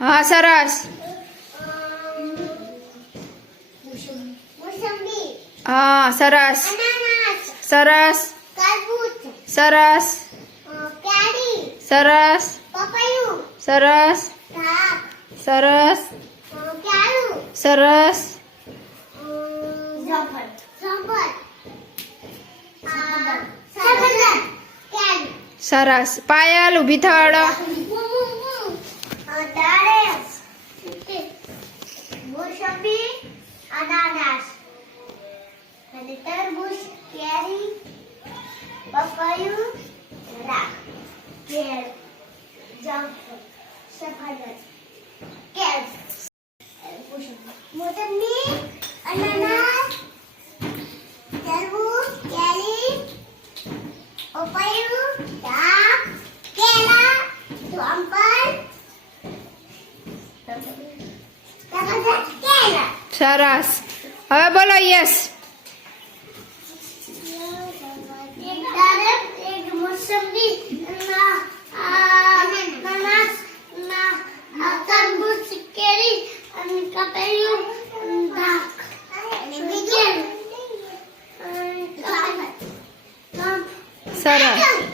હા સરસ. હા સરસ. સરસ. સરસ. સરસ. સરસ. સરસ. સરસ. સરસ. પાયલ ઊભી થડ દાડેસ મોસંબી અનાનસ અને તરબૂચ કેરી, પપૈયું, રાખ, કેળ, જામફળ સફરજન કેળ. મોસંબી અનાનસ, તરબૂચ, કેરી, પપૈયું ડાક કેળા, જામફળ સરસ. હવે બોલો યસ એક દાડમ એક મોસંબી ના અનાનસ ના આ તરબૂચ કેરી અને